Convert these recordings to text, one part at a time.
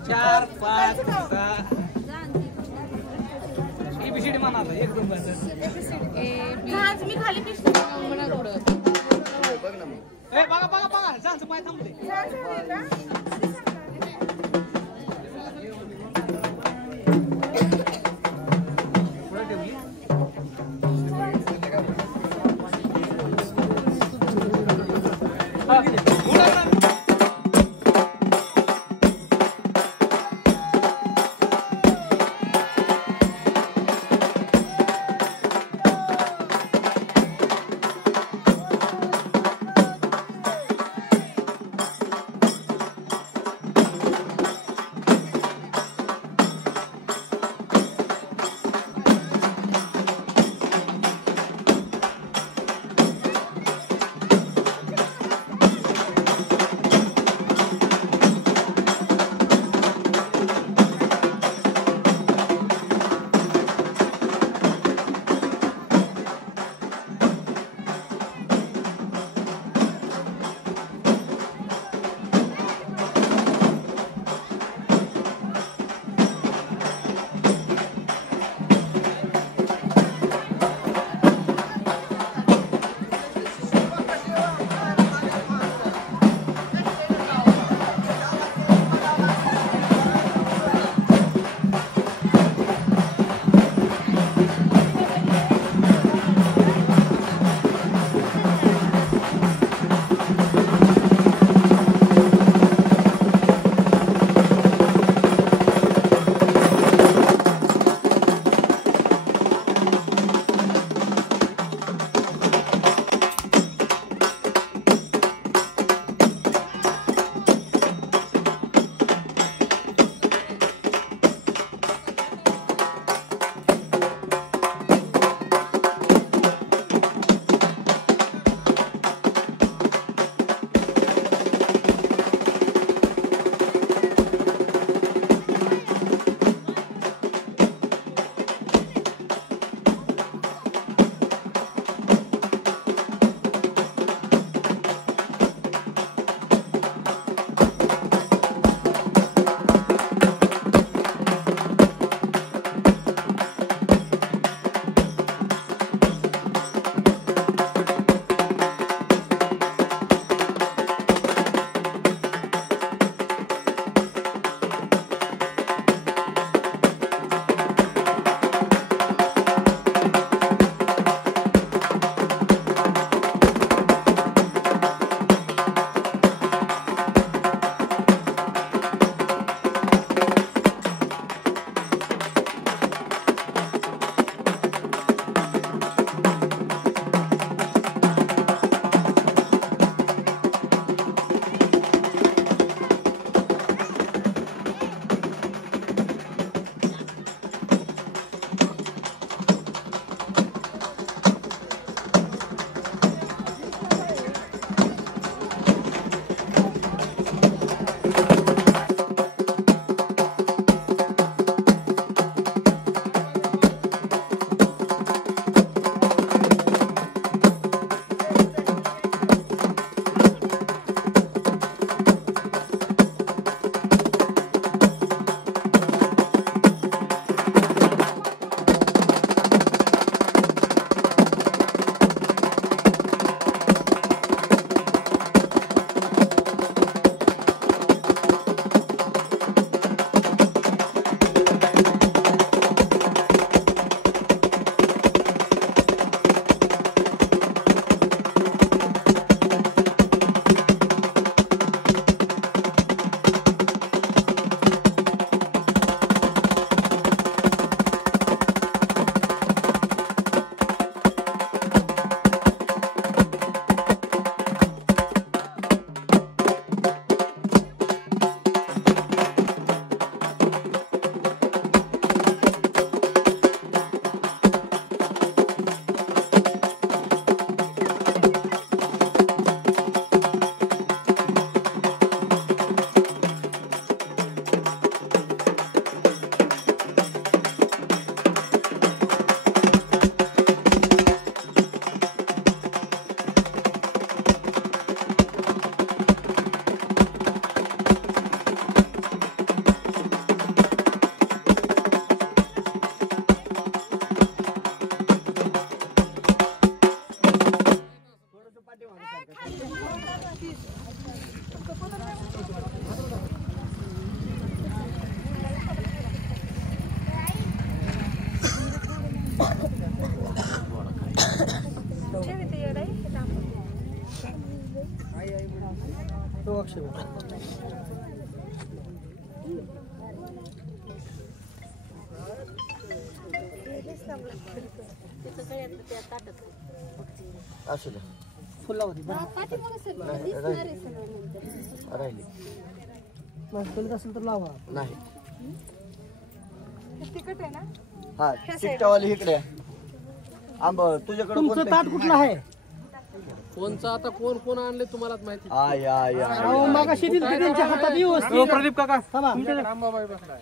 चार पाच एबीसीडी म्हणा एकदम मी खाली पिशवी बघा बघा बघा जायचं पाय थांबले तो अक्षय असू द्या फुला होती राहिली फुलत असेल तर लावा नाही तिकट आहे ना हा चिकटावाली इकडे आंब तुझ्याकडे तुमचं ताट कुठलं आहे कोणचं आता कोण कोण आणले तुम्हालाच माहिती. अहो मागाशी दिली त्यांच्या हातात व्यवस्थित प्रदीप काका थांबा अंबाबाई बसलाय.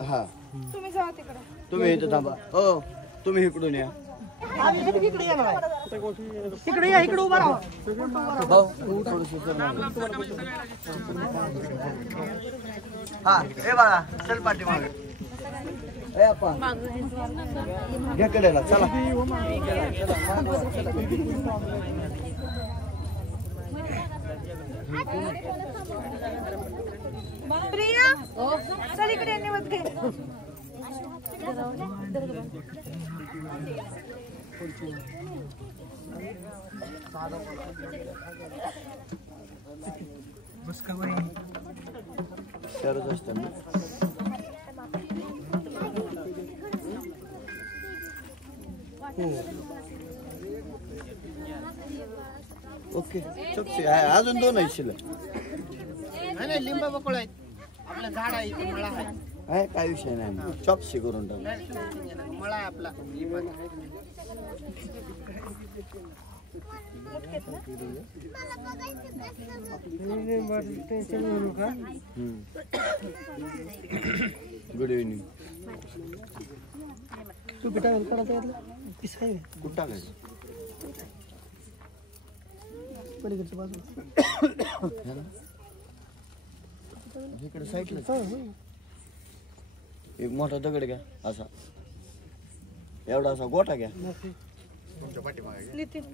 हा तुम्ही जावा तिकडे तुम्ही इथं थांबा हो तुम्ही इकडून या आम्ही इकडे येणार आहे इकडे या इकडे उभा राहा हो थोडंसं चल हा ए बाळा चल पाठी मागे ए अप्पा घ्या कडेला चला प्रिया चल इकडे निवत घे शहरच असतं ना ओके चुपशी आहे अजून दोन आहेत शिल्लक नाही लिंबा बकोळ आहेत आपलं झाड आहे मळा आहे आहे काय विषय नाही चॉपशी करून टाक मळा आहे आपला गुड इव्हनिंग तू बेटा करायचं पिस आहे कुठं टाकायचं पलीकडच्या बाजूला इकडे साईडला एक मोठा दगड घ्या असा एवढा असा गोटा घ्या नितीन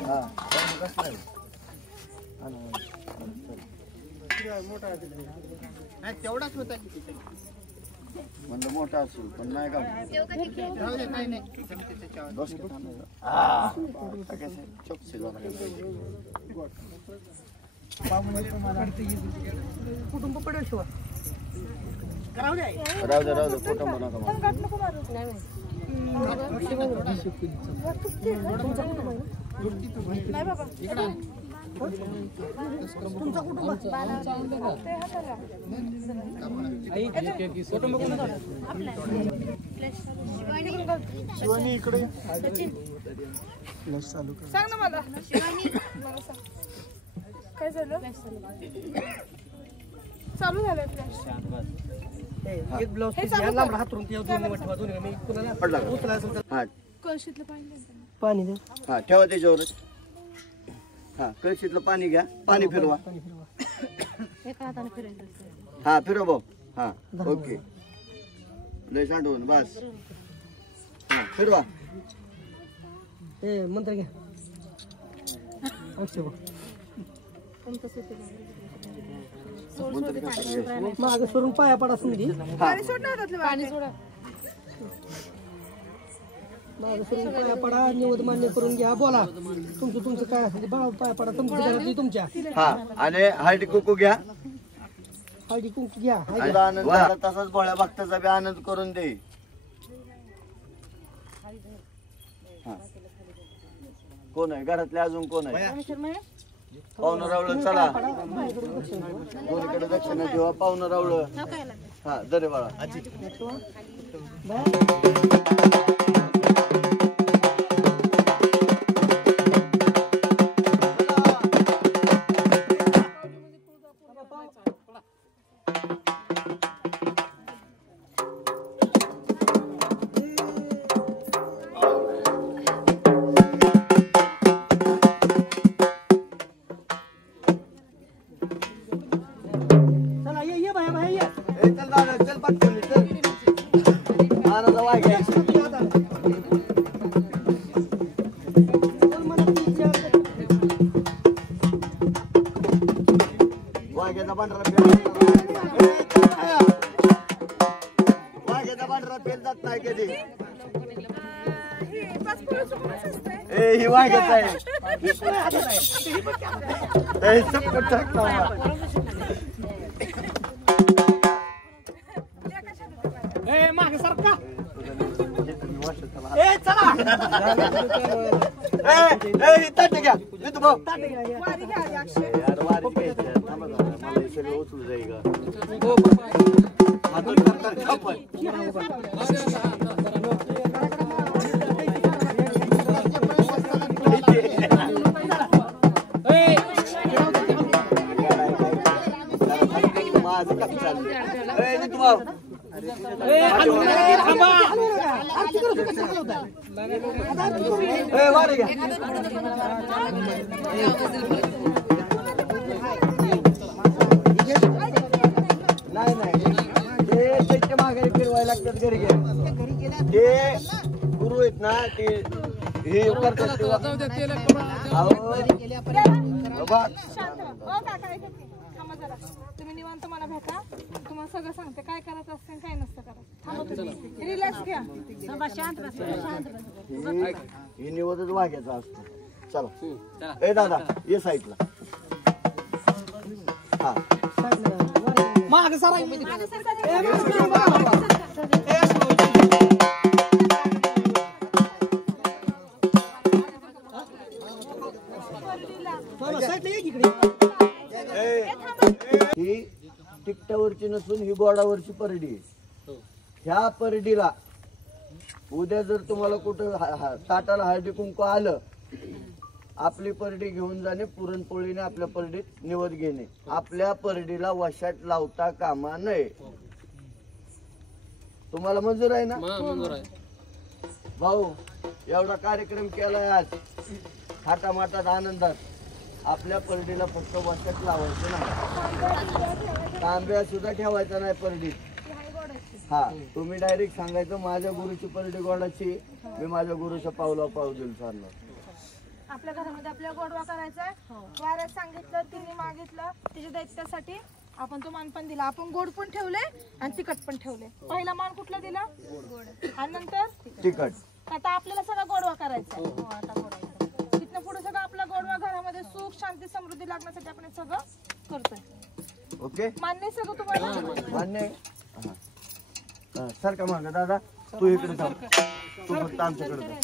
हा कसला नाही तेवढाच होता म्हणलं मोठा असेल पण नाही का राहू दे काही नाही बस चॉपशी कुटुंब पडेल शिवा राहू दे राहू दे फोटो नका मला गाठ नको मारू नाही बाबा तुमचा कुटुंब ते हाताला शिवानी इकडे सांग ना मला मला सांग काय झालं चालू झालंय फ्लॅश एक ब्लाउज पीस घ्या लांब हातरून ते दोन्ही ठेवा दोन्ही मी कुणाला पडला का? उचलायचं तर हा कळशीतलं पाणी द्या त्यांना. पाणी दे हा ठेवा त्याच्यावरच हा कळशीतलं पाणी घ्या पाणी फिरवा पाणी फिरवा हा फिरव भाऊ हा ओके लय सांडवून बस हा फिरवा ए मंत्र घ्या अक्षय माग सरून पाया पडा संधी पाणी सोड ना हातातलं पाणी सोडा माग सरून पाया पडा निवड मान्य करून घ्या बोला तुमचं काय असेल ते बाळा पाया पडा तुमच्या घरातली तुमच्या हा आणि हळदी कुकू घ्या हळदी कुंकू घ्या आणि आनंद झाला तसाच भोळ्या भक्ताचा बी आनंद करून दे हा. कोण आहे घरातले अजून कोण आहे पाहुणं रावलं चला दोन्हीकडे दक्षिणा देवा पाहुणं रावलं हा दरे बाळा चला ये बाया बाया ये ए, चल दादा चल पटकन चल आनंद वाघ्या वाघ्याचा पांढरा वाघ्याचा पांढरा पेल जात नाही कधी ए ही वाघच आहे ए, सपकट टाकला. ए मागे सरका ए, चला. ए, ताट घ्या. येतो भाऊ. वारी घ्या आधी अक्षय. यार, वारी घ्यायची. थांबा जरा. मला हे सगळं उचलू जाईल का? हातून करतात खपत. माझं काम चाललंय. ए, नीतू भाऊ. ए, वारी घ्या. नाही नाही ते त्याच्या मागे फिरवायला लागतात घरी गेले ते गुरु आहेत ना ते हे करतात तेव्हा. अहो, बाबा, शांत राहा. हो काका ऐका की. थांबा जरा. तुम्ही निवांत मला भेटा. तुम्हाला सगळं सांगते काय करायचं असतं आणि काय नसतं करायचं. थांबा तुम्ही. रिलॅक्स घ्या. हे निवडच वाघ्याचा असतो. चला ए दादा ये साईडला. हा मागे सरा ही तिकटावरची नसून ही गोडावरची परडी आहे. ह्या परडीला उद्या जर तुम्हाला कुठं ताटाला हळदी कुंकू आलं आपली परडी घेऊन जाणे पुरणपोळीने आपल्या परडीत निवद घेणे. आपल्या परडीला वशात लावता कामा नये. तुम्हाला मंजूर आहे ना? मंजूर आहे. भाऊ एवढा कार्यक्रम केलाय आज थाटामाटात आनंदात. आपल्या परडीला फक्त वशात लावायचं नाही. तांब्या सुद्धा ठेवायचा नाही परडीत. हा तुम्ही डायरेक्ट सांगायचं माझ्या गुरुची परडी गोडाची. मी माझ्या गुरुच्या पावला पाव देऊन चाललो. आपल्या घरामध्ये आपल्या गोडवा करायचा आहे. वाऱ्यात सांगितलं तिने मागितलं तिच्या दैत्यासाठी आपण तो मान पण दिला. आपण गोड पण ठेवले आणि तिखट पण ठेवले. पहिला मान कुठला दिला? गोड. आणि नंतर तिखट. आता आपल्याला सगळा गोडवा करायचा आहे. तिथनं पुढे सगळं आपला गोडवा घरामध्ये सुख शांती समृद्धी लागण्यासाठी आपण हे सगळं करतोय. ओके मान्य आहे सगळं तुम्हाला? मान्य आहे? हा. सारखा मागा दादा तू इकडे थांब. तू फक्त आमच्याकडे थांब.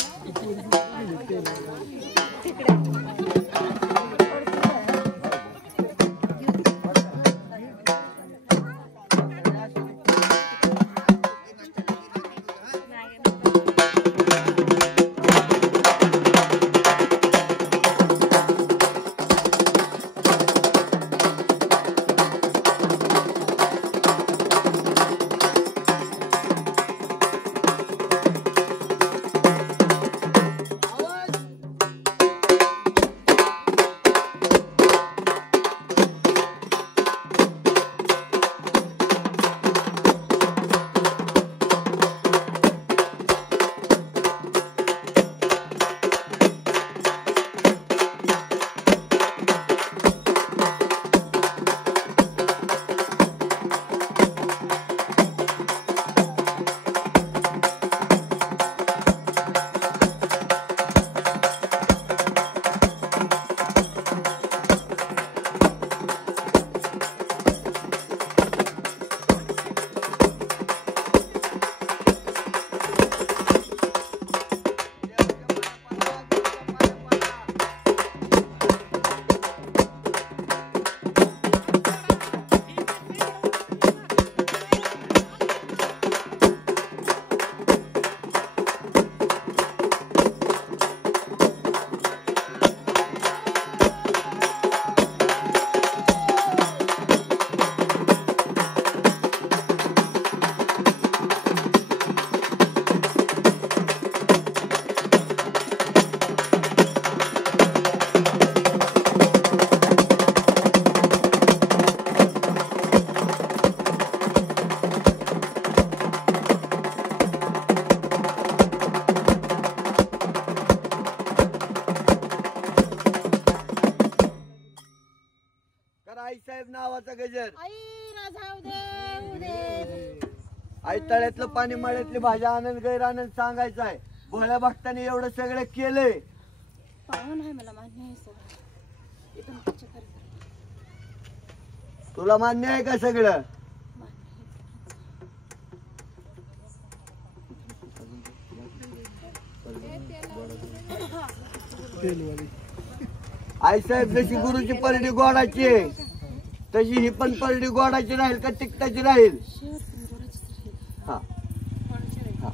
आईसाहेब नावाचा गजर. आई तळ्यातलं पाणी मळ्यातली भाज्या आनंद गैर आनंद सांगायचा आहे. भोळ्या भक्ताने एवढं सगळं केलंय. पाहून आहे मला मान्य आहे सगळं. इथून पुढच्या घरी तुला मान्य आहे का सगळं? आई साहेब जशी गुरुची परडी गोडाची आहे तशी ही पण परडी गोडाची राहील का तिकटाची राहील? हा हा.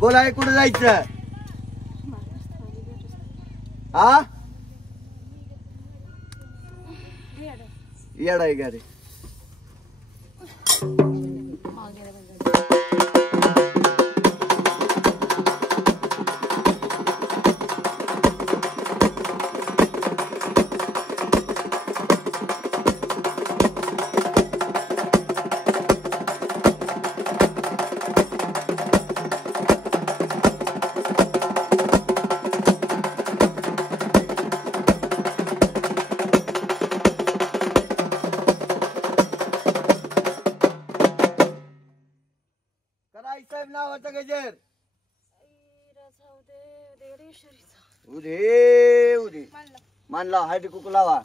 बोला आहे कुठे जायचं? हा येडाय का रे? आई साहेब नावाचा गजर उदे उदे मानला हळदी कुकू लावा.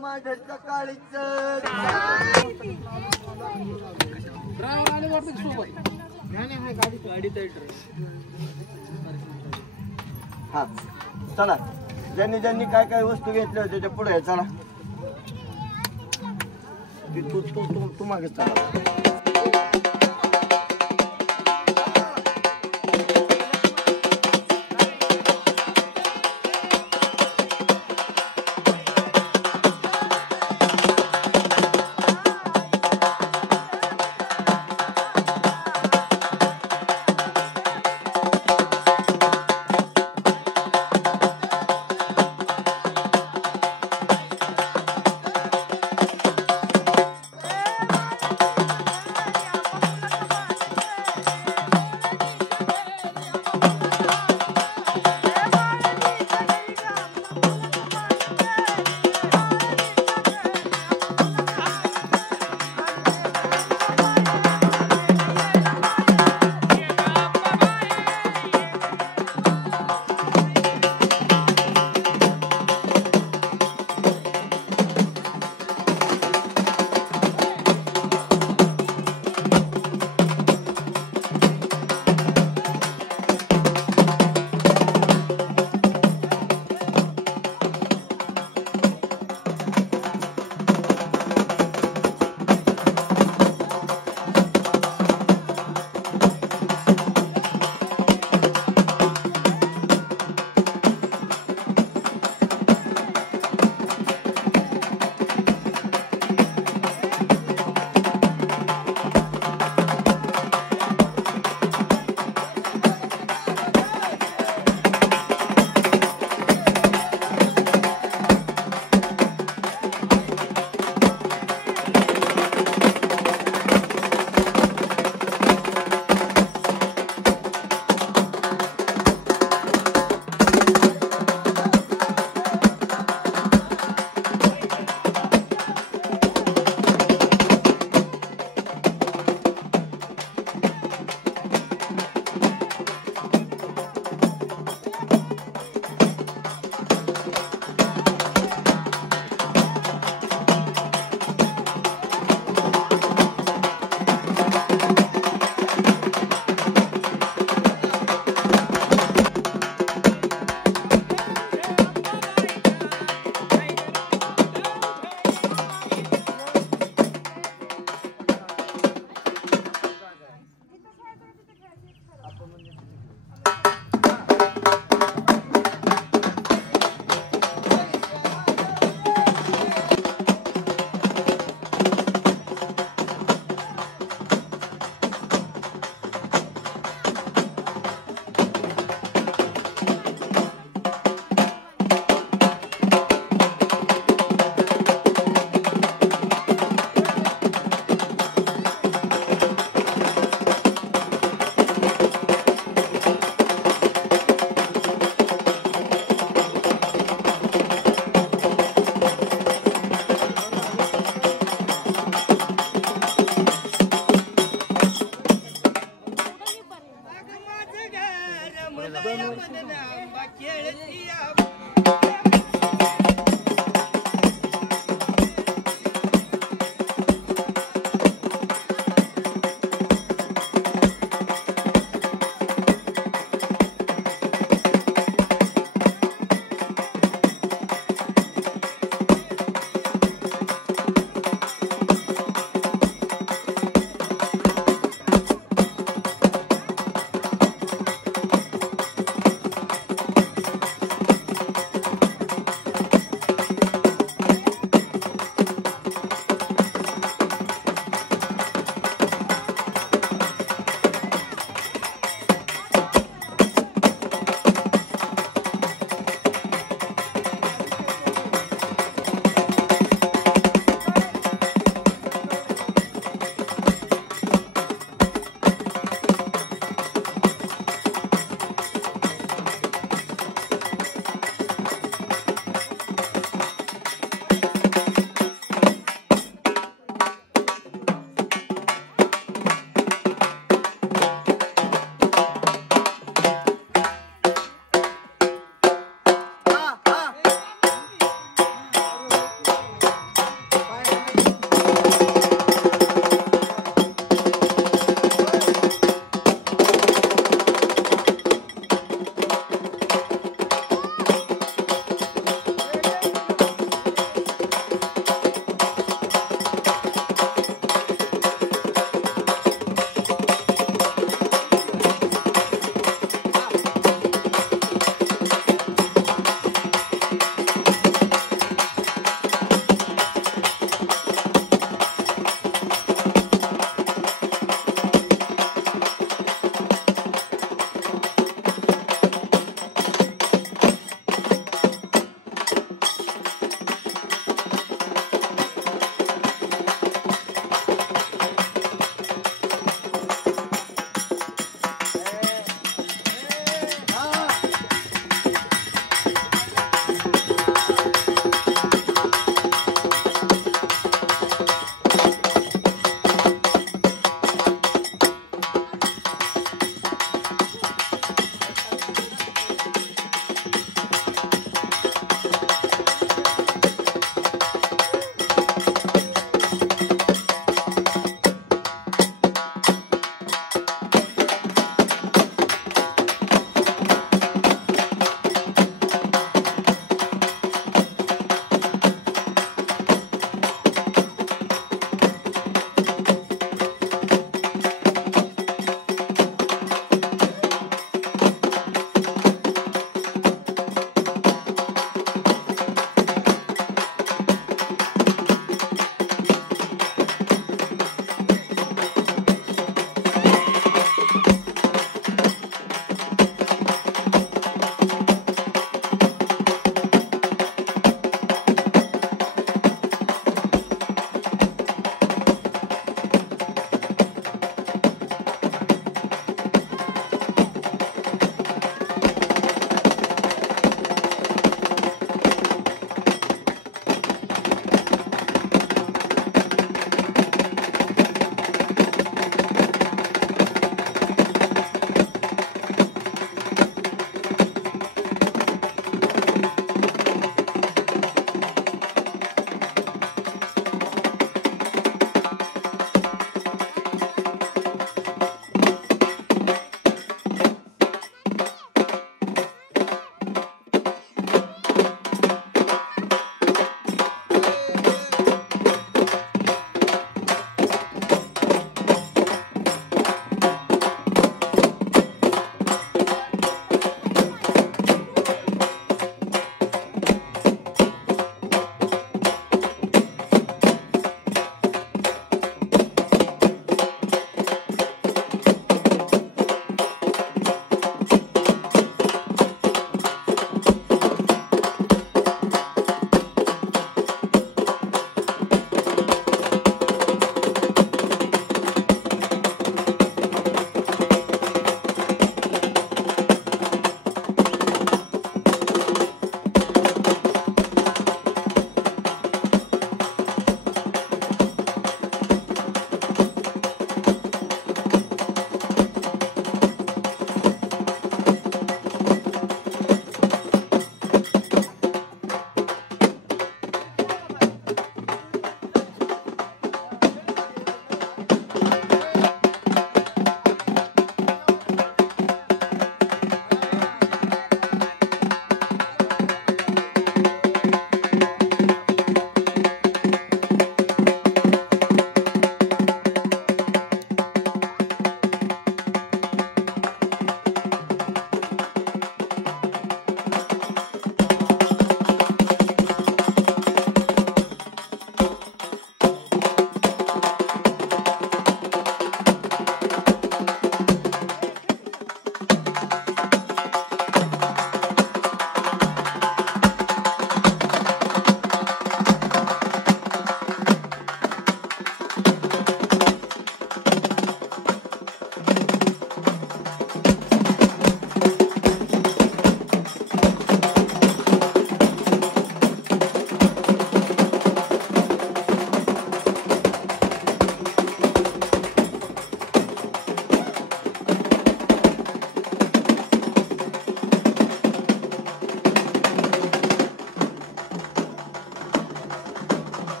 माझ्या काळीच वाटतं की सोबत हा चला, ज्यांनी ज्यांनी काय काय वस्तू घेतल्या होत्या त्याच्या पुढे चला. तू तू तू तू मागे चला.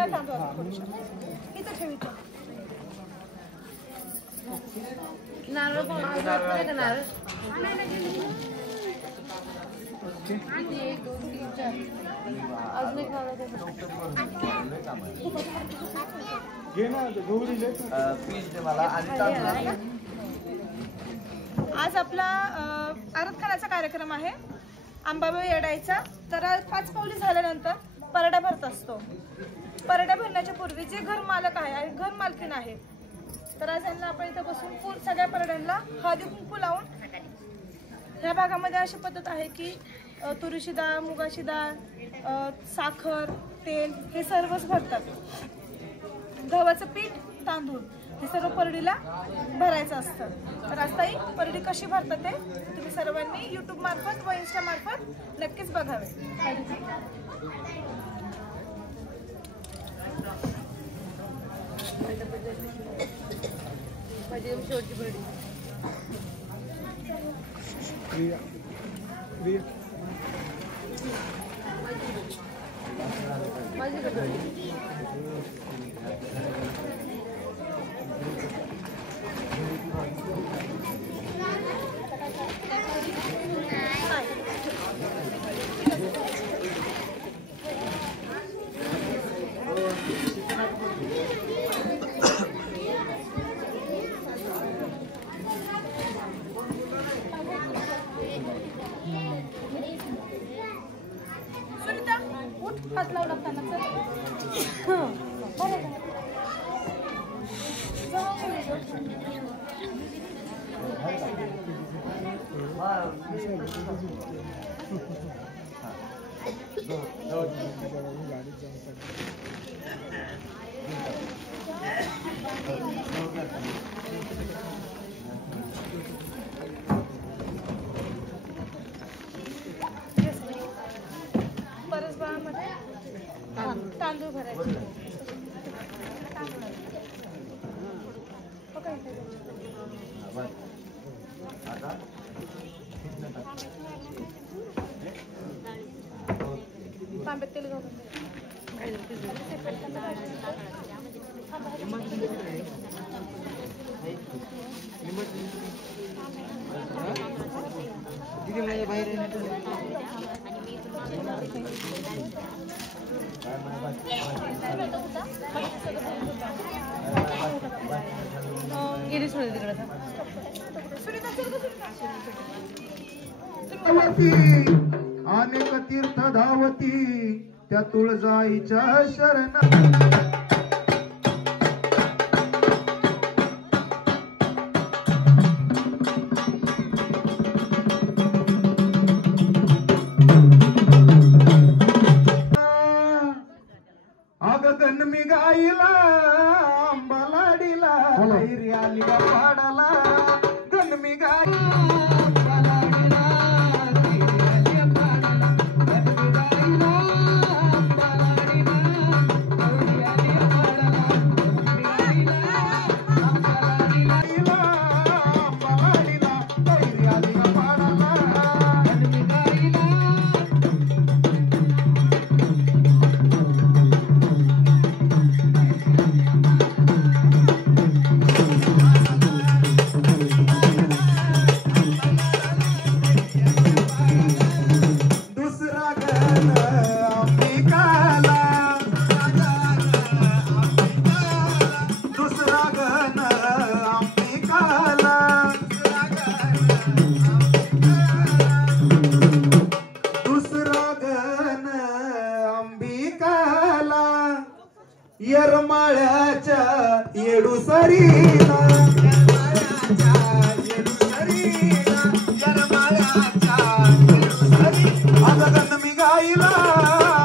सगळ्या तांदूळ थोडीशा इथं ठेव इथं. नारळ का नारळ अजून एक नारळ पीस दे मला आणि तांदूळ. आज आपला आरत खाण्याचा कार्यक्रम आहे अंबाबाई येडायचा. तर 5 पाऊली झाल्यानंतर परडा भरत असतो. परडा भरण्याच्या पूर्वी जे घर मालक आहे आणि घर मालकीण आहे तर आज यांना आपण इथं बसून सगळ्या परड्यांना हळदी कुंकू लावून ह्या भागामध्ये अशी पद्धत आहे की तुरीची डाळ, मुगाची डाळ, साखर, तेल हे सर्वच भरतात. गव्हाचं पीठ, तांदूळ हे सर्व परडीला भरायचं असतं. तर आता ही परडी कशी भरतात ते तुम्ही सर्वांनी YouTube मार्फत व Insta मार्फत नक्कीच बघावे. माझी शेवटची परडी सुनीता उठ, हात लावू लागताना परसबाळामध्ये तांदूळ भरायचे. तांब्यात तेल घालून गेलीच म्हणजे तिकडे अनेक तीर्थ धावती त्या तुळजाईच्या शरण. अग गणमी गाईला अंबालाडीला कैरी आली पाडाला. गणमी गाई येरमाळ्याच्या येडूसरीला अगं मी गाईला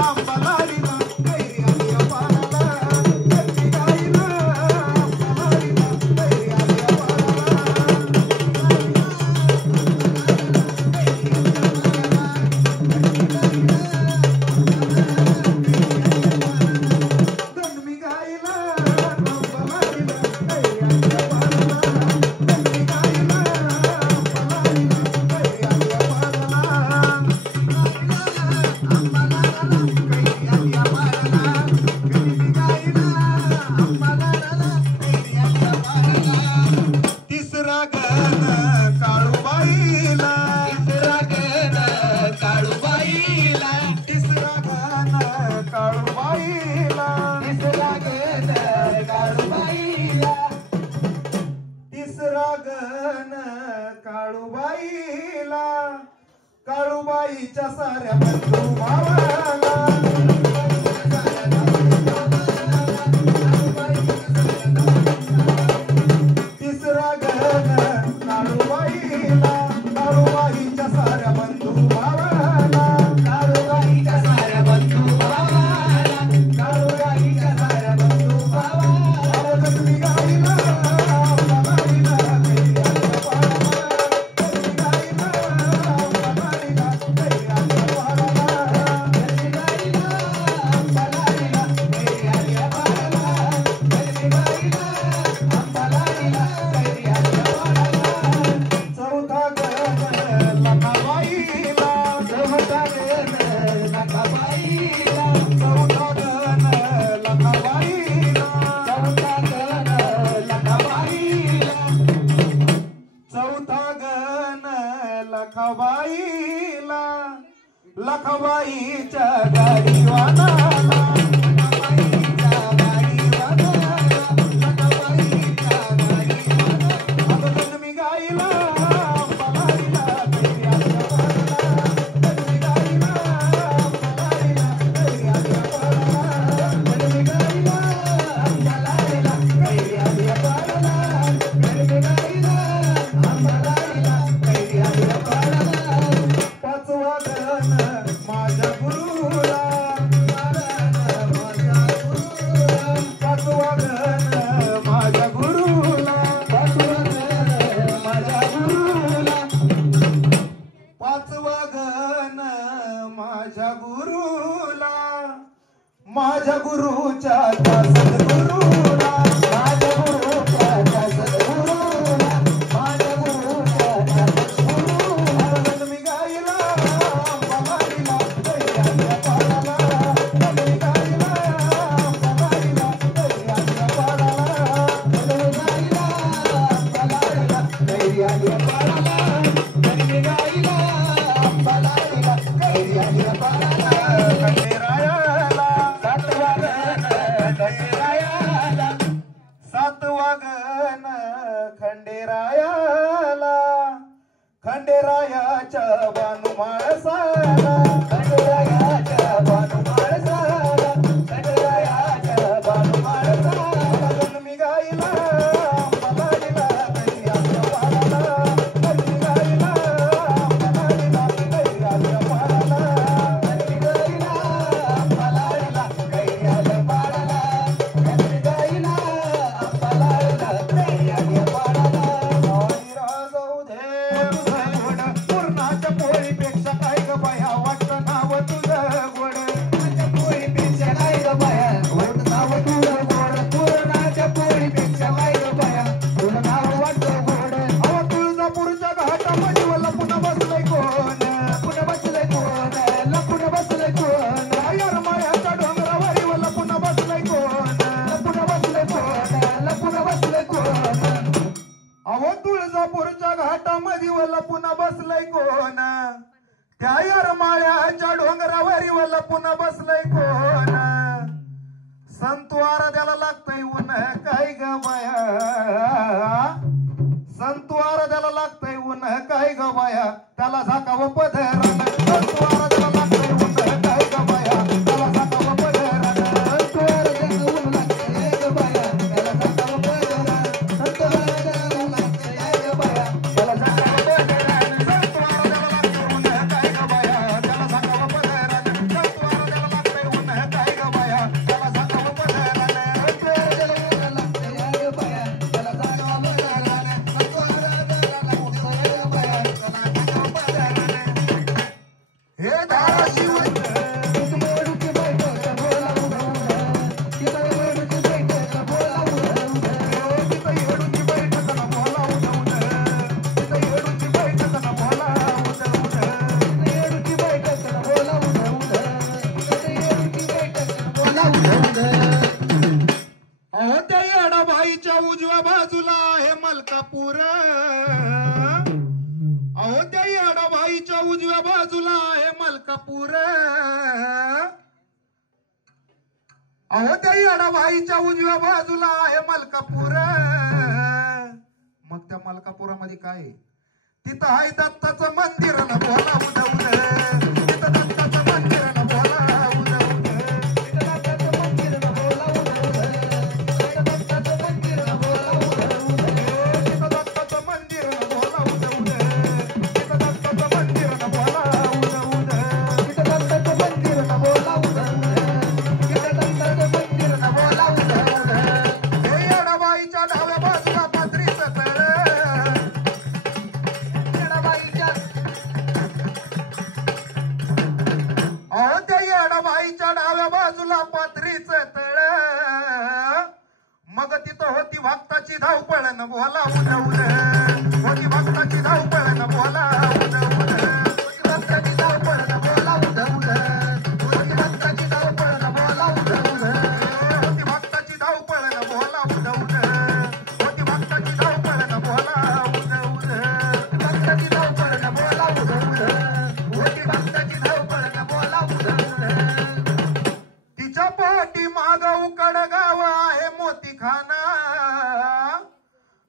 अंबालाडीला कैरी आली पाडाला. गणमी गाईला अंबालाडीला कैरी आली पाडाला. गण काळूबाईला तिसरा गण काळूबाईला तिसरा गण काळूबाईला तिसरा गण काळूबाईला तिसरा गण काळूबाईला काळूबाईच्या साऱ्या बंधू भावाला तिसरा गण काळूबाईला काळूबाईच्या साऱ्या बंधू भावाला काळूबाईच्या साऱ्या बंधू भावाला काळूबाईच्या साऱ्या बंधू भावाला लक्ष्मी गाईला बाबाईला कैऱ्याच्या पाडाला लक्ष्मी गाईला बाबाईला कैऱ्याच्या पाडाला लक्ष्मी गाईला अंबालाईला कैऱ्याच्या पाडाला लक्ष्मी गाईला अंबालाईला कैऱ्याच्या पाडाला चौथा गण लखाबाईला चौथा गण लखाबाईला चौथा गण लखाबाईला चौथा गण लखाबाईला चौथा गण लखाबाईला लखाबाईच्या गाडीवानाला लखाबाईच्या गाडीवानाला लखाबाईच्या गाडीवानाला अगं लक्ष्मी गाईला अंबालाईला कैऱ्याच्या पाडाला लक्ष्मी गाईला अंबालाईला कैऱ्याच्या पाडाला लक्ष्मी गाईला अंबालाईला कैऱ्याच्या पाडाला लक्ष्मी गाईला अंबालाईला कैऱ्याच्या पाडाला पाचवा गण माझ्या गुरुला पाचवा गण माझ्या गुरुला पाचवा गण माझ्या गुरुला माझ्या गुरुच्या त्या सद्गुरुला माझ्या गुरुच्या त्या सद्गुरुला माझ्या गुरुच्या त्या सद्गुरुला लक्ष्मी गाईला अंबालाईला कैऱ्याच्या पाडाला लक्ष्मी गाईला अंबालाईला कैऱ्याच्या पाडाला लक्ष्मी गाईला अंबालाईला कैऱ्याच्या पाडाला लक्ष्मी गाईला अंबालाईला कैऱ्याच्या पाडाला खंडेरायाला सातवा गण खंडेरायाला सातवा गण खंडेरायाला खंडेरायाच्या बानू माळसाला खंडेरायाच्या बानू माळसाला खंडेरायाच्या बानू माळसाला लक्ष्मी गाईला अंबालाईला कैऱ्याच्या पाडाला लक्ष्मी गाईला अंबालाईला कैऱ्याच्या पाडाला लक्ष्मी गाईला अंबालाईला कैऱ्याच्या पाडाला लक्ष्मी गाईला अंबालाईला कैऱ्याच्या पाडाला जाऊ दे पूर्णाच्या पोळीपेक्षा काय ग बाया वाटतं नाव तुझं गोड पूर्णाच्या पोळीपेक्षा काय ग बाया वाटतं नाव तुझं गोड पूर्णाच्या पोळीपेक्षा काय ग बाया तुझं नाव वाटतं गोड अहो तुळजापूरच्या घाटामध्ये मला पुन्हा बसलंय कोण लपून बसलंय कोण लपून बसलंय कोण यार माळ्याच्या डोंगरावरी मला पुन्हा बसलंय कोण लपून बसलंय कोण लपून बसलंय कोण अहो तुळजापूरच्या घाटामध्ये मला पुन्हा बसलंय कोण त्या यार माळ्याच्या डोंगरावरी मला पुन्हा बसलंय कोण संतवार द्याला लागतंय ऊन काय ग बाया संतवार द्याला लागतंय ऊन काय ग बाया त्याला झाकावं पदर संतवार द्याला लागतंय ऊन काय ग बाया त्याला झाकावं पदर संतवार देऊन लागतंय ग बाया त्याला जाताव पदर संतवार देऊन लागतंय ग बाया त्याला जाताव हे धाराशिव उजव्या बाजूला आहे मलकापूर अहो त्या येडाबाईच्या उजव्या बाजूला आहे मलकापूर मग त्या मलकापुरामध्ये काय आहे? तिथं आहे दत्ताचं मंदिर न बोला उद उद तिथं दत्ताचं मंदिर न बोला उद उद तिथं दत्ताचं मंदिर न बोला उद उद तिथं दत्ताचं मंदिर न बोला उद उद तिथं दत्ताचं मंदिर न बोला उद उद तिथं दत्ताचं मंदिर न बोला उद उद तिथं दत्ताचं मंदिर न बोला उद उद तिथं दत्ताचं मंदिर न बोला उद उद हे येडाबाईच्या डाव्या बाजूला पात्रीचं तळ अहो त्या येडाबाईच्या डाव्या बाजूला पाथरीचं तळ मग तिथं होती भक्ताची धावपळ न बोला उद उद होती भक्ताची धावपळ न बोला उद उद होती भक्ताची धावपळ न बोला उद उद होती भक्ताची धावपळ न बोला उद उद होती भक्ताची धावपळ न बोला उद उद होती भक्ताची धावपळ न बोला उद उद भक्ताची धावपळ न बोला उद उद होती भक्ताची धावपळ न बोला उद उद तिच्या पाठी माग उकड गाव आहे मोतीखाना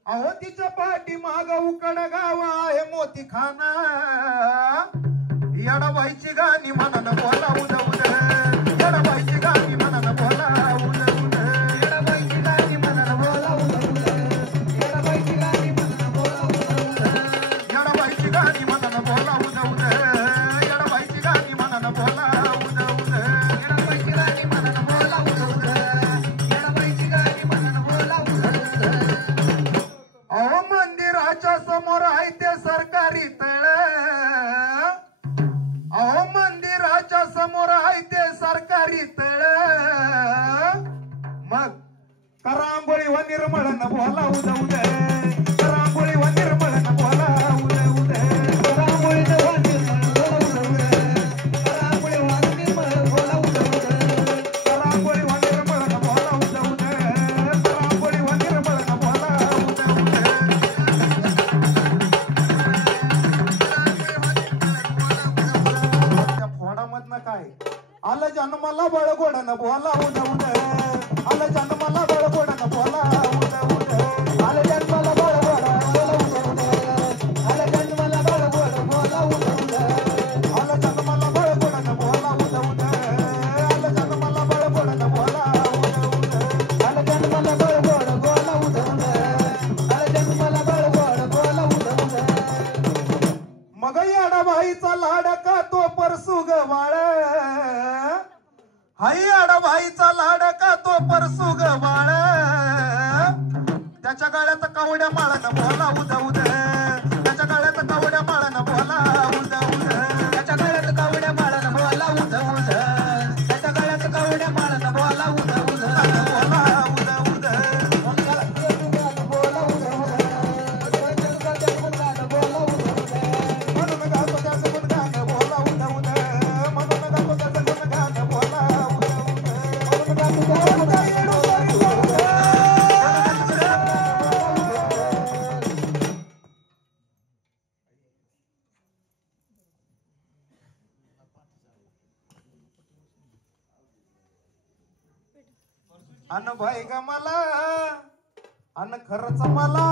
अहो तिच्या पाठी माग उकड गाव आहे मोतीखाना येडाबाईची गाणी म्हणा बोला उद उद येडाबाईची गाणी म्हणा बोला उद उद येडाबाईची गाणी म्हणा बोला उद उद येडाबाईची गाणी म्हणा बोला उद उद येडाबाईची गाणी म्हणा बोला उद उद येडाबाईची गाणी म्हणा बोला उद उद येडाबाईची गाणी म्हणा बोला उद उद येडाबाईची गाणी म्हणा बोला उद उद अहो मंदिराच्या समोर आहे ते सरकारी तळ अहो मंदिराच्या समोर आहे ते सरकारी तळ मग करांगोळी व निर्मळ न बोला उद उद करांगोळी व निर्मळ न बोला उद उद करांगोळी व निर्मळ बोला उद उद करांगोळी व निर्मळ बोला उद उद करांगोळी व निर्मळ न बोला उद उद करांगोळी व निर्मळ न बोला उद उद त्या फोडामधनं काय आलं जन्माला बळगोडन बोला उद उद आलं जन्माला बळगोडन बोला उद उद आलं जन्माला बळगोड बोला उद उद आलं जन्माला बळगोड बोला उद उद आलं जन्माला बळगोडन बोला उद उद आलं जन्माला बळगोडन बोला उद उद आलं जन्माला बळगोड बोला उद उद आलं जन्माला बळगोड बोला उद उद मग येडाबाईचा लाडका तो परसुग वाळ हाय येडाबाईचा लाडका तो परसुग वाळ त्याच्या गळ्यात कावड्या माळन बोला उद उद त्याच्या गळ्यात कावड्या माळन बोला उद उद त्याच्या गळ्यात कावड्या माळन बोला उद उद त्याच्या गळ्यात कावड्या माळन बोला उद उद बोला उद उद बोला उद उद बोला उद उद म्हणून गातो त्याचं गुणगान बोला उद उद म्हणून गातो त्याचं गुणगान बोला उद उद म्हणून गातो त्याचं गुणगान अन भाई ग मला अन खरंच मला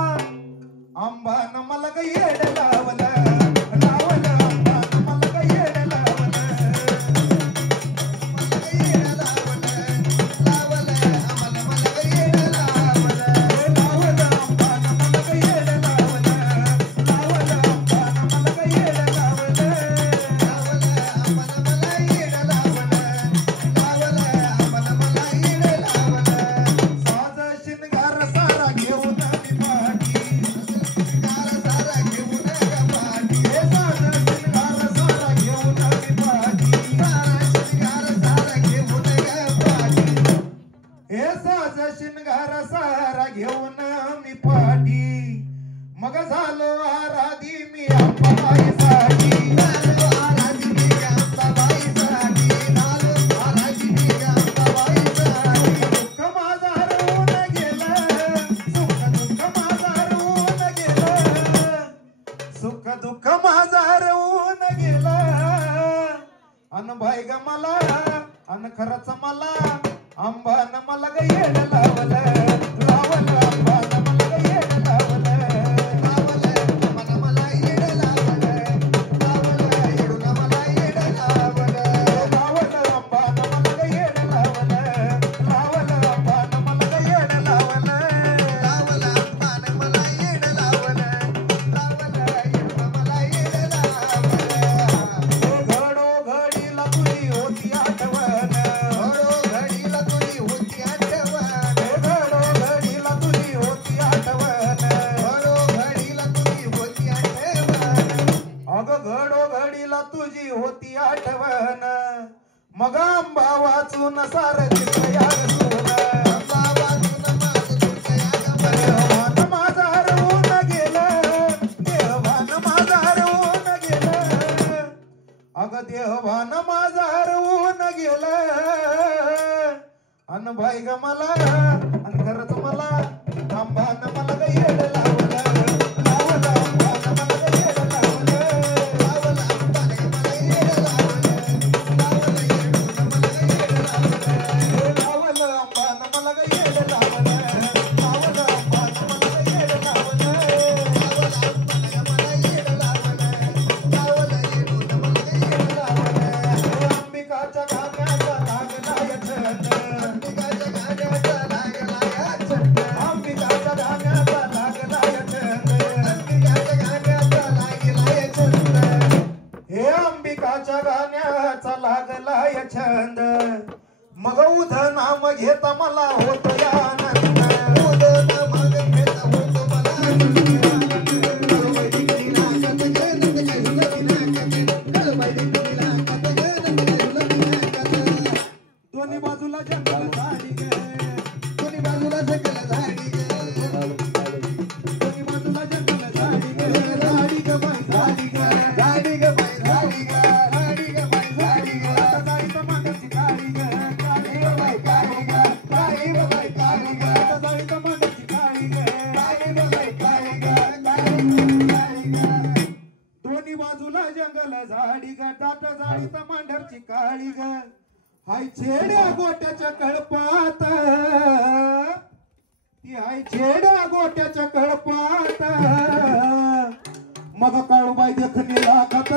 आंबान मला ग येड लावलं लावलं आंबान मला ग येड लावलं मला ग येड लावलं लावलं आम्हाला मला ग येड लावलं लावलं आंबान मला ग येड लावलं लावलं आंबान मला ग येड लावलं लावलं आम्हाला मला येड लावलं लावलं आम्हाला मला येड लावलं साज शिनगार सारा घेऊन मी पाठी शिनगार सारा घेऊन ग पाठी हे साज शिनगार सारा घेऊन मी पाठी सारा शिनगार सारा घेऊन ग पाठी हे साज शिनगार सारा घेऊन मी पाठी मग झालो आराधी मी अंबाबाईसाठी झालो आराधी मी अंबाबाईसाठी झालो आराधी मी अंबाबाईसाठी दुःख माझं हरवून गेलं सुख दुःख माझं हरवून गेलं सुख दुःख माझं हरवून गेलं अन भाई ग मला अन खरंच मला आंबान मला ग येड लावलं लावलं आंबान मला ग येड लावलं लावलं मन मला येड लावलं लावलं येडून मला येड लावलं लावलं आंबान मला ग येड लावलं लावलं आंबान मला ग येड लावलं लावलं आंबान मला येड लावलं लावलं येडून मला येड लावलं घडो घडीला तुझी होती आठवण घडो घडीला तुझी होती आठवण घडो घडीला तुझी होती आठवण घडो घडीला तुझी होती आठवण अगं घडो घडीला तुझी होती आठवण मग आंबा वाचून सार चित्रया सुन आंबा वाचून देहभान माझं हरवून गेलं देहभान माझं हरवून गेलं अगं देहभान माझं हरवून गेलं अन भाई ग मला अन खरंच मला आंबान मला ग येड लावलं लावलं आंबान मला ग येड लावलं लावलं आंबान मला येड लावलं लावलं येडून मला ग येड लावलं लावलं आंबान मला ग येड लावलं लावलं आंबान मला येड लावलं लावलं येडून मला ग येड लावलं अंबिकाच्या गाण्याचा लागला या छंद अंबिकाच्या गाण्याचा लागला या छंद अंबिकाच्या गाण्याचा लागला या छंद अंबिकाच्या गाण्याचा लागला या छंद हे अंबिकाच्या गाण्याचा लागला या छंद मग उध नाम घेता मला होत या आनंद उध नाम घेता होतो मला दोन्ही बाजूला जंगल झाडी ग दोन्ही बाजूला जंगल झाडी ग दोन्ही बाजूला जंगल झाडी ग झाडी ग बाई झाडी ग झाडी ग बाई झाडी ग झाडी ग बाई झाडी ग आता जाई तर मांडची काळी ग काळी ग बाई काळी ग काळी ग बाई काळी ग आता जाई तर मांडची काळी ग काळी ग बाई काळी ग काळी ग दोन्ही बाजूला जंगल झाडी ग दाट झाडी तर मांडरची काळी ग हाय छेड्या गोट्याच्या कळपात ती हाय छेड्या गोट्याच्या कळपात मग काळूबाई देखणी लागत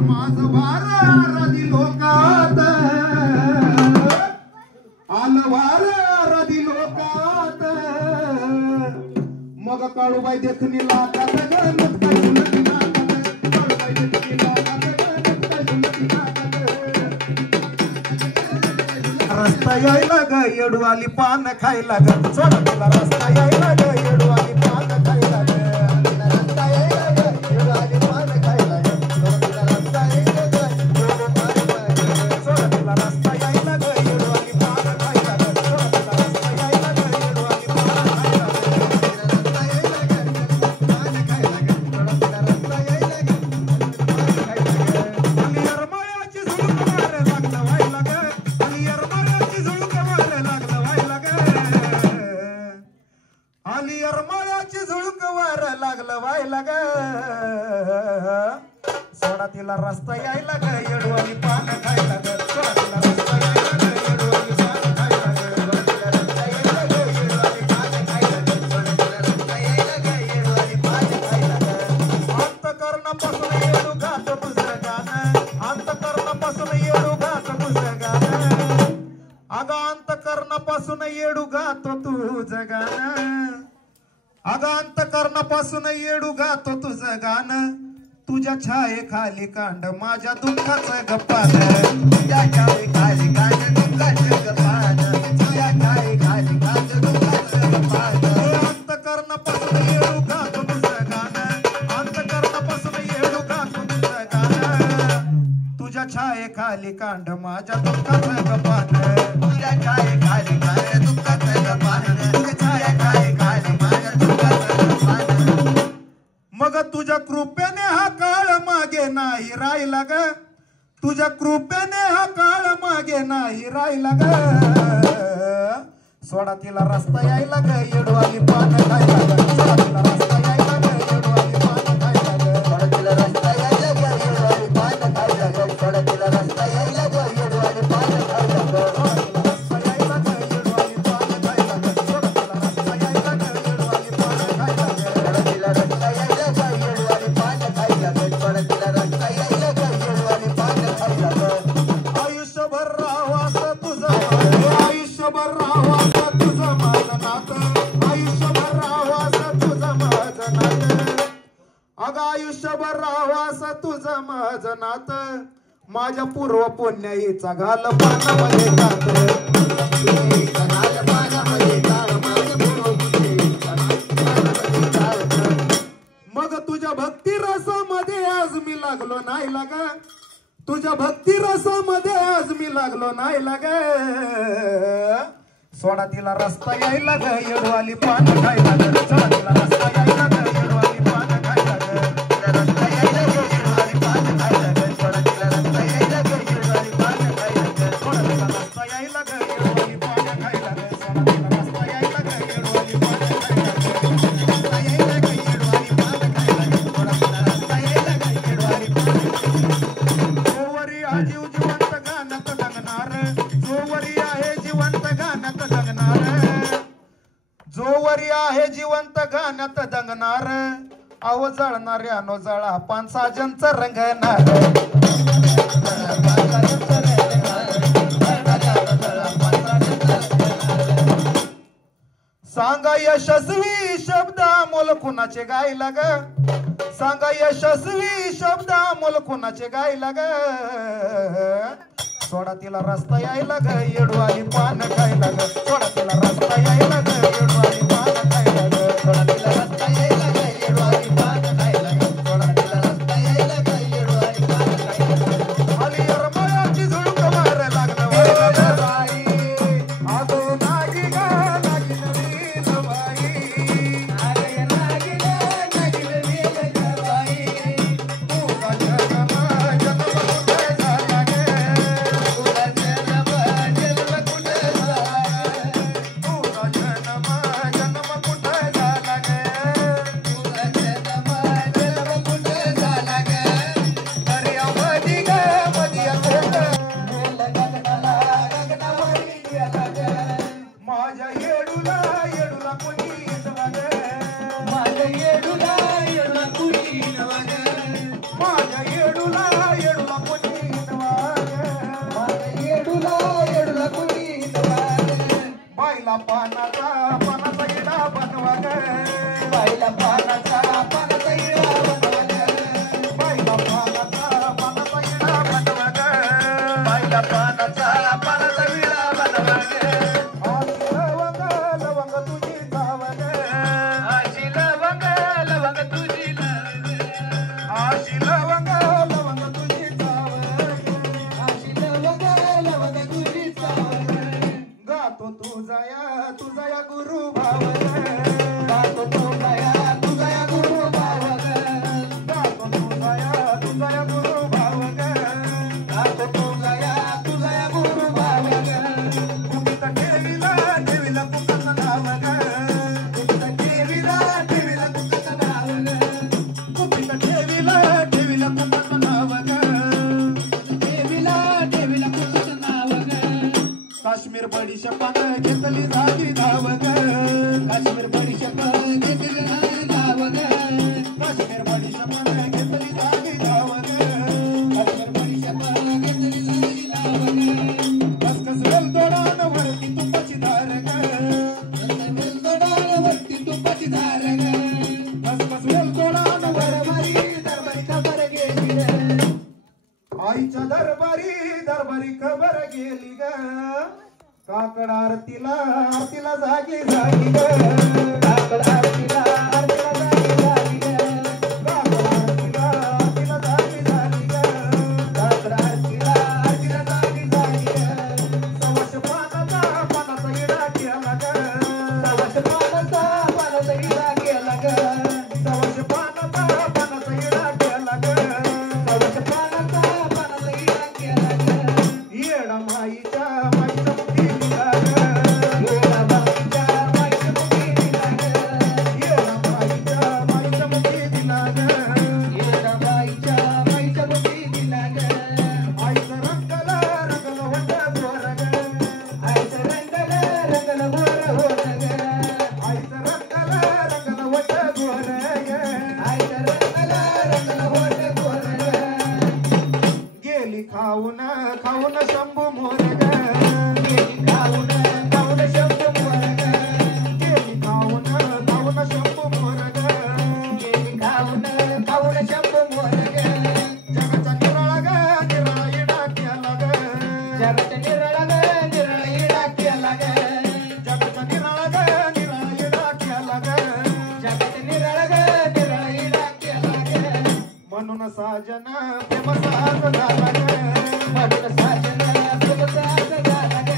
मग काळूबाई देखणी लागत रस्ता यायला ग येडू आली पान खायला ग सोड तुला रस्ता यायला ग येडू आली पान खायला ग रस्ता यायला ग येडू आली पान खायला ग रस्ता यायला ग सोड तुला रस्ता यायला ग येडू आली पान खायला ग सोड तुला रस्ता यायला ग येडू आली पान खायला ग रस्ता यायला ग पान खायला ग सोड तुला रस्ता यायला ग पान खायला ग आणि अरमाळ्याची झुळूक मार लागलं व्हायला ग आणि अरमाळ्याची झुळूक मार लागलं व्हायला ग आली अरमाळ्याची झुळूक वार लागलं व्हायला ग सोडा तिला रस्ता यायला ग येडू आणि पान खायला ग सोडा तिला रस्ता यायला ग येडू आणि पान खायला ग सोडा तिला रस्ता यायला ग येडू आणि पान खायला ग सोडा तिला रस्ता यायला ग येडू आणि पान खायला ग अंतःकरणापासून येडू गात तुझं गाणं अंतःकरणापासून येडू गात तुझं गाणं अगं अंतःकरणापासून येडू गातो तुझं गाणं अंतकरणापासून येडू गातो तुझं गाणं तुझ्या छाये खाली कांड माझ्या दुःखाचं गप्पान तुझ्या छाये खाली कांड दुःखाचं गप्पान तुझ्या छाये खाली कांड दुःखाचं गप्पान अंतकरणापासून येडू गातो तुझं गाणं अंतकरणापासून येडू गातो तुझं गाणं तुझ्या छाये खाली कांड माझ्या दुःखाचं गप्पान तुझ्या छाये खाली कांड दुःखाचं गप्पान तुझ्या छाये खाली कांड माझ्या दुःखाचं गप्पान मग तुझ्या कृपेने हा काळ मागे नाही राहिला ग तुझ्या कृपेने हा काळ मागे नाही राहिला ग सोडा तिला रस्ता यायला ग येडवाली पान खायला ग सोडा तिला रस्ता यायला ग येडवाली पान खायला ग सोडा तिला रस्ता यायला ग येडवाली पान खायला ग सोडा तिला रस्ता यायला ग येडवाली पान खायला ग आयुष्यभर राहावास तुझं माझं नात माझ्या पूर्व पुण्याईचा घाल पानामध्ये जात घाल पानामध्ये मग तुझ्या भक्ती रसामध्ये आज मी लागलो नाही लाग तुझ्या भक्ती रसामध्ये आज मी लागलो नाही लाग सोडा तिला रस्ता यायला ग येडवाली पान खायला ग सोडा तिला रस्ता यायला ग येडवाली पान खायला ग रस्ता यायला ग येडवाली पान खायला ग सोडा तिला रस्ता यायला ग येडवाली पान खायला ग सोडा तिला रस्ता यायला ग येडवाली पान खायला ग सोडा तिला रस्ता यायला ग येडवाली पान खायला ग रस्ता यायला ग येडवाली पान खायला ग सोडा तिला रस्ता यायला ग येडवाली पान जोवरी आजीव जिवंत गाण्यात दंगणार जोवरी आहे जिवंत गाण्यात दंगणार जोवरी आहे जिवंत गाण्यात दंगणार अव जळणाऱ्यानो जळा पानसाजनच रंगणार सांगा यशस्वी शब्द अमोल कुणाचे गायला ग सांगा यशस्वी शब्द अमोल कुणाचे गायला ग सोडा तिला रस्ता यायला ग येडवाली पान खायला ग सोडा तिला रस्ता यायला ग येडवाली पान खायला ग सोडा तिला रस्ता यायला ग येडवाली पान खायला ग सोडा तिला रस्ता यायला ग येडवाली पान खायला ग आली रमयाची झुळूक मार लागलं बाई आगो नागी ग नागी नवीन बाई अरे नागी ग नागी नवीन बाई तुझा जन्म कुठे झाला ग तुझा जन्म कुठे झाला तुझा जन्म कुठे झाला ग तुझा जन्म कुठे झाला ग दर्यामध्ये ग मदिया कोण गगनाला गगनावरी गेला ग माझ्या येडूला येडूला कोणी येतवा ग माझ्या येडूला येडूला कोणी येतवा ग माझ्या येडूला येडूला कोणी येतवा ग माझ्या येडूला येडूला कोणी येतवा ग बाईला पानाचा इडा बनवा ग बाईला पानाचा इडा बनवा ग बाईला पानाचा इडा बनवा ग बाईला पानाचा इडा बनवा ग लवंग तुझी जाव ग आशी लवंग तुझी आशी लवंग तुझी जाव आशी लवंग तुझी जाव गातो तुझा या गुरु भाव गातो तुझा या गुरु भाव गातो तुझा या गुरु भाव गातो तुझा या गुरु भाव कुठं ठेवीला कुठं नाव ग कुठं ठेवीला कुठं नाव ग कुठं ठेवीला कुठं नाव ग ठेवीला कुठं नाव ग काश्मीर बडीशेपान घेतली जाती धाव ग काश्मीर बडीशेप घेतली धाव ग काश्मीर बडीशेपान घेतली जाती धाव ग काश्मीर बडीशेप घेतली जाती धाव ग कसकस वेलदोडान वरती तुपाची धार ग वेलदोडान वरती तुपाची धार ग काकड आरतीला आरतीला जागी जागी ग काकड आरतीला आरतीला जागी जागी ग काकड आरतीला आरतीला जागी जागी ग काकड आरतीला आरतीला जागी जागी ग सवश पानाचा पानाचा इडा केला ग सवश पानाचा पानाचा इडा केला ग सवश पानाचा पानाचा इडा केला ग सवश पानाचा पानाचा इडा केला ग येडा माईच्या माईच्या मुठी दिला ग येडा माईच्या माईच्या मुठी दिला ग येडा माईच्या माईच्या मुठी दिला ग येडा माईच्या माईच्या मुठी दिला ग आईचं रंगला रंगला वट गोर ग आईचं रंगला रंगला गोर होत ग आईचं रंगला रंगला वट गोर ग आईचं रंगला रंगला वट गोर ग गेली खाऊन खाऊन शंभू मोर ग गेली खाऊन खाऊन शंभू मोर ग गेली खाऊन खाऊन शंभू मोर ग गेली खाऊन खाऊन शंभू मोर ग जगाचा निराळा ग निराळा इडा केला ग जगाचा निराळा ग निराळा इडा केला ग जगाचा निराळा ग निराळा इडा केला ग जगाचा निराळा ग निराळा इडा केला ग म्हणून साजन प्रेम साज झाला ग म्हणून साजन प्रेम साज झाला ग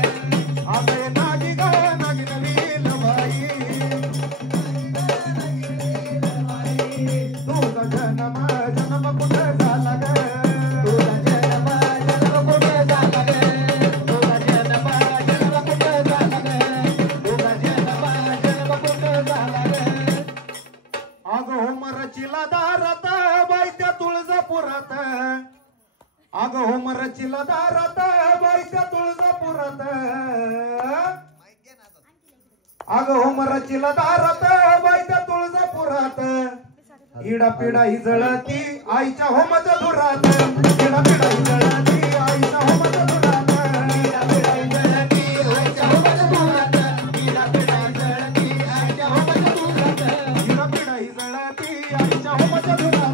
आता ये नागी ग नागी नवीन बाई तुझा जन्म जन्म कुठे झाला ग तुझा जन्म जन्म कुठे झाला ग तुझा जन्म जन्म कुठे झाला ग तुझा जन्म जन्म कुठे झाला ग अगो मरचिला दारात बाई त्या तुळजापुरात अगो मरचिला दारात बाई त्या तुळजापुरात अगो मरचिला दारात बाई त्या तुळजापुरात इडा पिडा ही जळती आईच्या होमाच्या धुरात इडा पिडा ही जळती आईच्या होमाच्या धुरात इडा पिडा ही जळती आईच्या होमाच्या धुरात इडा पिडा ही जळती आईच्या होमाच्या धुरात इडा पिडा ही जळती आईच्या होमाच्या धुरात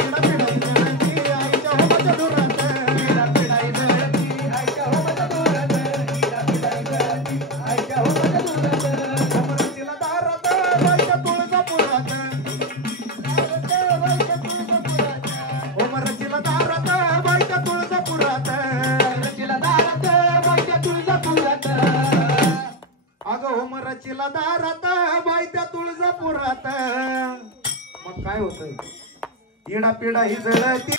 इडा पिडा ही जळती आईच्या होमाच्या धुरात इडा पिडा ही जळती आईच्या होमाच्या धुरात इडा पिडा ही जळती आईच्या होमाच्या धुरात अमरावतीला दारात बाईच्या तुळजापुरात ओमरचिला दारात बाईच्या तुळजापुरात रचिला दारात बाईच्या तुळजापुरात अगं ओमरचिला दारात बाईच्या तुळजापुरात मग काय होतंय इडा पिडा ही जळती